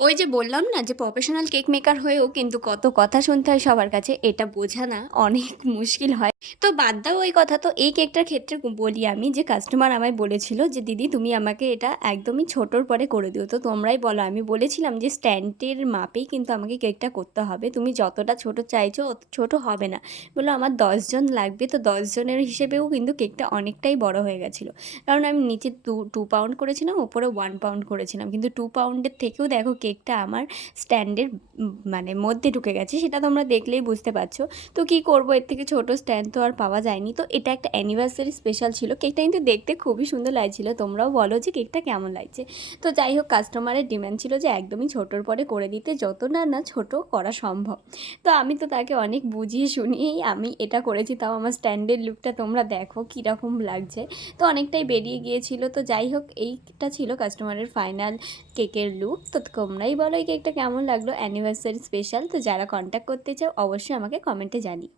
ওই যে বললাম না যে প্রফেশনাল কেক মেকার হয়েও কিন্তু কত কথা শুনতে হয় সবার কাছে, এটা বোঝা না অনেক মুশকিল হয়। তো বাদ দাও ওই কথা, তো এই কেকটার ক্ষেত্রে বলি আমি যে কাস্টমার আমায় বলেছিল যে, "দিদি তুমি আমাকে এটা একদমই ছোটোর পরে করে দিও।" তো তোমরাই বলো, আমি বলেছিলাম যে স্ট্যান্ডের মাপেই কিন্তু আমাকে কেকটা করতে হবে। তুমি যতটা ছোটো চাইছো অত ছোটো হবে না। বললো, "আমার ১০ জন লাগবে।" তো ১০ জনের হিসেবেও কিন্তু কেকটা অনেকটাই বড় হয়ে গেছিলো। কারণ আমি নিচে 2 পাউন্ড করেছিলাম, উপরে 1 পাউন্ড করেছিলাম। কিন্তু 2 পাউন্ডের থেকেও দেখো কেকটা আমার স্ট্যান্ডের মানে মধ্যে ঢুকে গেছে। সেটা তোমরা দেখলেই বুঝতে পারছো। তো কি করব, এর থেকে ছোট স্ট্যান্ড তো আর পাওয়া যায়নি। তো এটা একটা অ্যানিভার্সারি স্পেশাল ছিল। কেকটা কিন্তু দেখতে খুবই সুন্দর লাগছিল। তোমরাও বলো যে কেকটা কেমন লাগছে। তো যাই হোক, কাস্টমারের ডিমান্ড ছিল যে একদমই ছোটোর পরে করে দিতে, যত না ছোট করা সম্ভব। তো আমি তো তাকে অনেক বুঝিয়ে শুনিয়েই আমি এটা করেছি। তাও আমার স্ট্যান্ডের লুকটা তোমরা দেখো কীরকম লাগছে। তো অনেকটাই বেরিয়ে গিয়েছিল। তো যাই হোক, এইটা ছিল কাস্টমারের ফাইনাল কেকের লুক। তো তোমরাই বলো এই কেকটা কেমন লাগলো, অ্যানিভার্সারি স্পেশাল। তো যারা কন্ট্যাক্ট করতে চাও অবশ্যই আমাকে কমেন্টে জানিও।